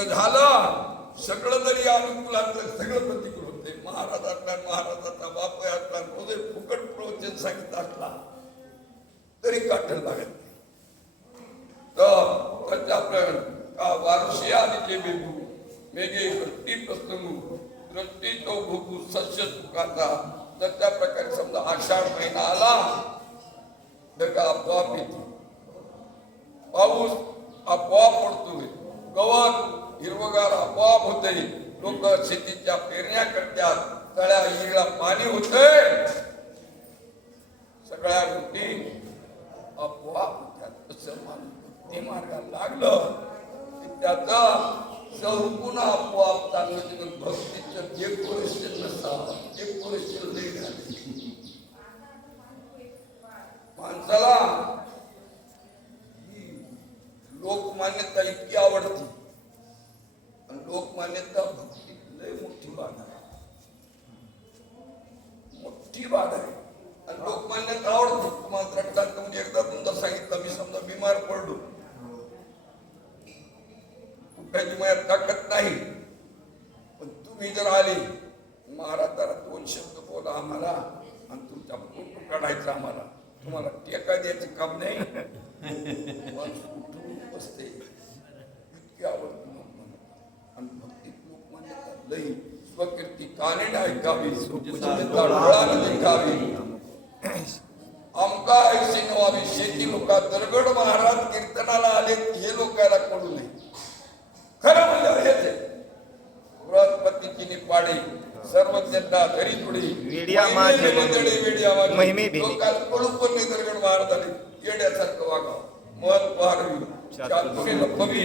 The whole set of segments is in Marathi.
लग्न जरी अनुकूलातलं सगळं प्रतिकूल होते बाप असला रोज़े फुकट प्रवचन असला तरी काठल लागत नाही तर त्याच्या वारशी आली के बेबू मेघे वृत्ती प्रसंगू दृष्टी तो भोगू सस्य सुखाचा तर त्या प्रकारे आषाढ महिना आला तर का आपोआप येते पाऊस आपोआप पडतोय गवत हिरवगार आपोआप होते. लोक शेतीच्या पेरण्या करतात. तळ्या हिरला पाणी होते. सगळ्या गोष्टी आपोआप होत्या असं मानून ते मार्गाला लागलं त्याचा संपूर्ण आपोआप चांगलं जीवन भक्तीचं डेकोरेशन नसा डेकोरेशन नाही झाले माणसाला ही लोकमान्यता इतकी आवडते आणि लोकमान्यता भक्ती लय मोठी बाधा आहे मोठी बाधा आहे आणि लोकमान्यता आवडते तुम्हाला दृष्टांत म्हणजे एकदा तुमचा सांगितलं मी समजा बिमार पडलो कुठल्याची माझ्यात ताकद नाही पण तुम्ही जर आले महाराज जरा दोन शब्द बोला आम्हाला आणि तुमचा फोटो काढायचा आम्हाला तुम्हाला टेका द्यायचं काम नाही माणूस उठून बसते इतकी आवडते लोकमान्यता आणि भक्तीत लोकमान्यता लई स्वकीर्ती काने ऐकावी डोळ्यानं देखावी आमका ऐशी नवावी शेती लोका दरगड महाराज कीर्तनाला आले हे लोकांना कळू नये खरं म्हणजे हेच आहे बृहस्पतीची घरी वेड्या माझे महिमे महिमे भेली. लोकांना कळू पण नाही दरगड महाराज आले येड्यासारखं वागावं मन पहारवी चातुर्य लपवी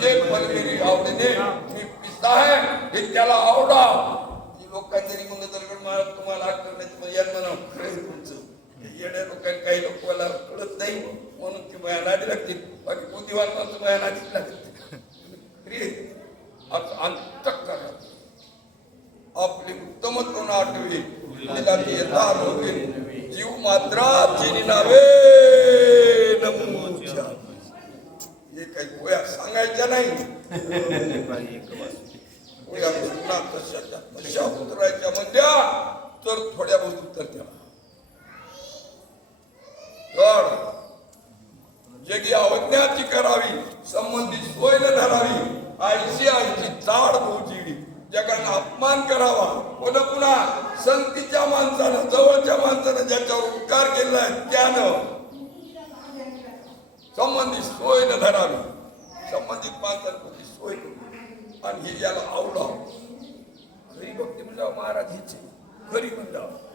जे पलमेरी आवडीने मी पिता आहे हे त्याला आवडा लोकांनी म्हणलं दरगड महाराज तुम्हाला हात करण्याची मग यांना नाव खरं तुमचं. येड्या लोकांना काही लोकांना कळत नाही म्हणून ती माया नादी लागते बाकी बुद्धिवान माणसं माया नादीच लागते खरी अंतकरण. आपले ती यथा रोगे जीव मात्राची नावे नमोच्या हे काही गोया सांगायच्या नाही गोया सुना तशाच्या तशा उतरायच्या म्हणल्या तर थोड्या बहुत उतरत्या तर जगी अवज्ञाची करावी संबंधित सोय न धरावी आईची आईची चाड पोहोचवी जगांना अपमान करावा पुन्हा पुन्हा संतीच्या माणसानं जवळच्या माणसानं ज्याच्यावर उपकार आहे त्यानं संबंधित सोय न धरावी. संबंधित माणसांप्रती सोय आणि हे याला आवडावं खरी महाराज हिचे खरी म्हणल्यावर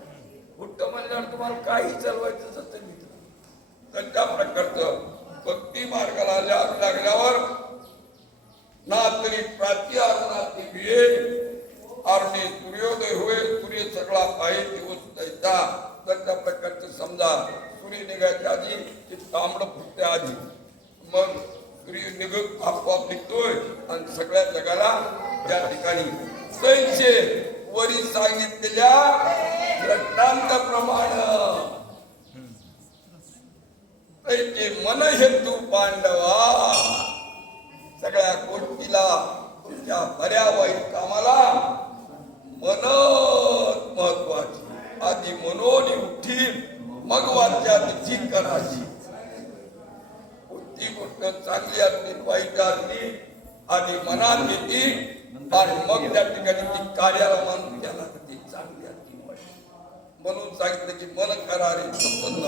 कुठं म्हणल्यावर तुम्हाला काही चालवायचं असतं मित्र तर त्या प्रकारचं भक्ती मार्गाला लाग- लागल्यावर ना तरी प्राची अरुणाती मिळेल अरुणे सूर्योदय होय सूर्य सगळा पाहिजे दिवस दैता तर प्रकारचं समजा. सूर्य निघायच्या आधी ते तांबड फुटते आधी मग सूर्य निघ आपोआप निघतोय आणि सगळ्या जगाला त्या ठिकाणी सैन्य वरी सांगितलेल्या दृष्टांताप्रमाणे ते मन हेतू पांडवा सगळ्या गोष्टीला तुमच्या बऱ्या वाईट कामाला मनच महत्वाची. आधी मनोनी उठी मग वाच्या तिची करायची कोणती गोष्ट चांगली असली वाईट असली आधी मनात घेतली आणि मग त्या ठिकाणी ती कार्याला मानून त्याला ती चांगली असली वाईट म्हणून सांगितलं की मन करारे प्रसन्न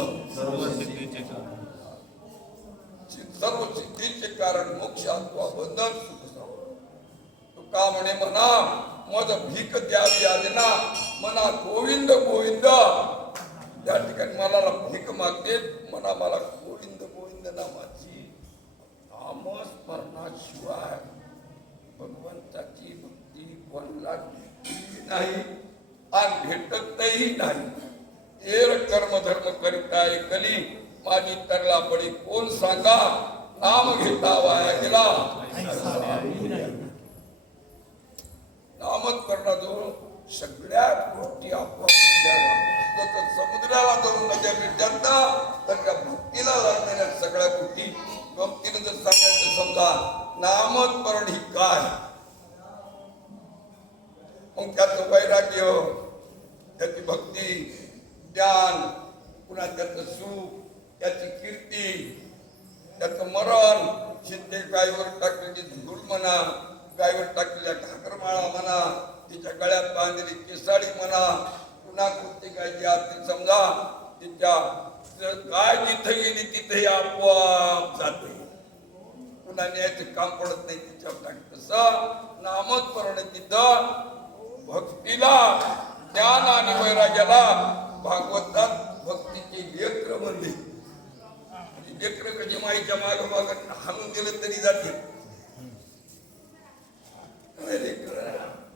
सर्व सिद्धीचे कारण मोक्ष अथवा बंधन सुख सावध. तुका म्हणे म्हणा मज भीक द्यावी आले ना मना गोविंद गोविंद. त्या ठिकाणी मला भीक मागते म्हणा मला गोविंद गोविंद नामाची नामस्मरणाशिवाय भगवंताची भक्ती कोणाला नाही. हा भेटतही नाही. एर कर्म धर्म करीता एकली माझी तरला पडी कोण सांगा? नाम घेता वाया गेला. नामच करणं जो सगळ्या गोष्टी आपण समुद्राला जाऊन नद्या मिळत्यांना तर त्या भक्तीला लागणाऱ्या सगळ्या गोष्टी भक्तीने जर सांगायचं समजा नामच परण ही काय? मग त्याचं वैराग्य त्याची भक्ती ज्ञान पुन्हा त्याचं सुख त्याची कीर्ती त्याचं मरण शिंदे गायवर टाकलेली धूर म्हणा गायवर टाकलेल्या घाकरमाळा म्हणा तिच्या गळ्यात बांधलेली केसाळी म्हणा पुन्हा कोणती गायची आरती समजा तिच्या काय जिथे गेली तिथे आपोआप जाते. पुन्हा न्यायचं काम पडत नाही तिच्यावर टाकत तसं नामच परण तिथं. भक्तीला ज्ञान वैराग्याला भागवतात भक्तीचे लेकर म्हणले. लेकर कधी माईच्या माग माग हाणून गेलं तरी जाते.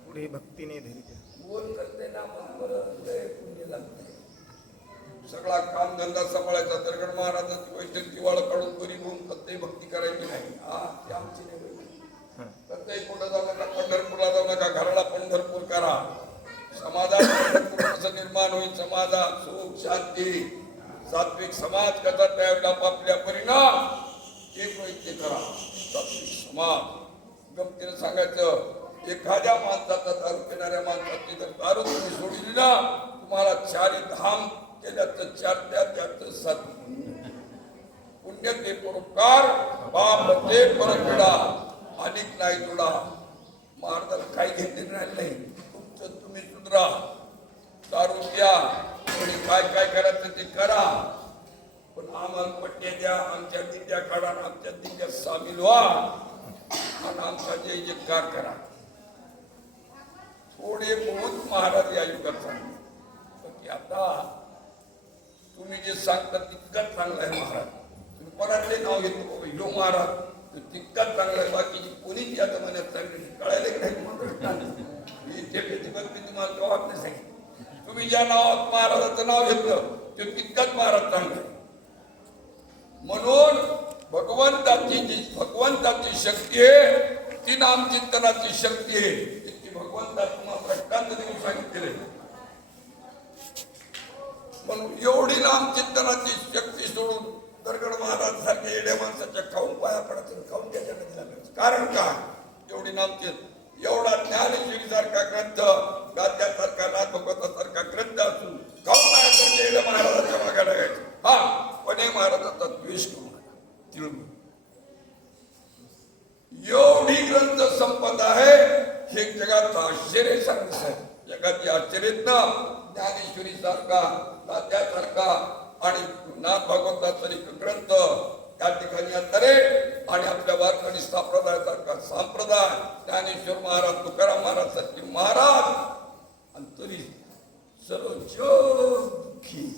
पुढे भक्तीने करते सगळा काम धंदा सांभाळायचा दरगड महाराजांची वैष्णवची वाळ काढून बरी होऊन भक्ती करायची नाही. हा ती आमची नाही. निर्माण होईल समाजात सुख शांती सात्विक समाज कसा तयार आपल्या परिणाम ते प्रयत्न करा. सात्विक समाज. गमतीनं सांगायचं एखाद्या माणसाचा दारू पिणाऱ्या माणसाची जर दारू तुम्ही सोडली ना तुम्हाला चारी धाम केल्याचं चार त्या त्याचं सत. पुण्य ते परोपकार बाप ते परकिडा. अधिक नाही जोडा. महाराज काही घेतले नाही. तुमचं तुम्ही सुधरा. दारू द्या कोणी काय काय करायचं ते करा. पण आम्हाला पट्ट्या द्या आमच्या दिंड्या काढा आमच्या दिंड्यात सामील व्हा. आणि आमचा जय जयकार करा. थोडे बहुत महाराज या युगात सांगले की आता तुम्ही जे सांगता तितकंच चांगलं आहे महाराज. तुम्ही कोणाचे नाव घेतो बाबा महाराज. तितकाच तितकंच चांगला आहे बाकीची कोणीच या जमान्यात चांगली कळायला की नाही? म्हणून ही ठेपेची भक्ती तुम्हाला गावात नाही सांगितलं. तुम्ही ज्या नावात महाराजाचं नाव घेतलं ते तितकंच महाराज चांगलं. म्हणून भगवंताची जी भगवंताची शक्ती आहे ती नामचिंतनाची शक्ती आहे. इतकी भगवंता तुम्हाला देऊन सांगितले म्हणून एवढी नामचिंतनाची शक्ती सोडून दरगड महाराज सारखे येड्या माणसाच्या खाऊन पाया पडत खाऊन त्याच्या कारण काय एवढी नामचिंत एवढा ज्ञानेश्वरी सारखा ग्रंथ गाद्यासारखा नाथ भगवतासारखा ग्रंथ असून खाऊन पाया पडते येड्या महाराजाच्या मागे लागायचं हा पण हे महाराजाचा द्वेष एवढी ग्रंथ संपदा आहे हे जगाचं आश्चर्य सांगत आहे जगाची आश्चर्यत ना ज्ञानेश्वरी सारखा तात्यासारखा आणि नाथ भगवंताचा एक ग्रंथ त्या ठिकाणी अंतरे आणि आपल्या वारकरी संप्रदायासारखा संप्रदाय ज्ञानेश्वर महाराज तुकाराम महाराज सचिव महाराज आणि तरी सर्व दुःखी।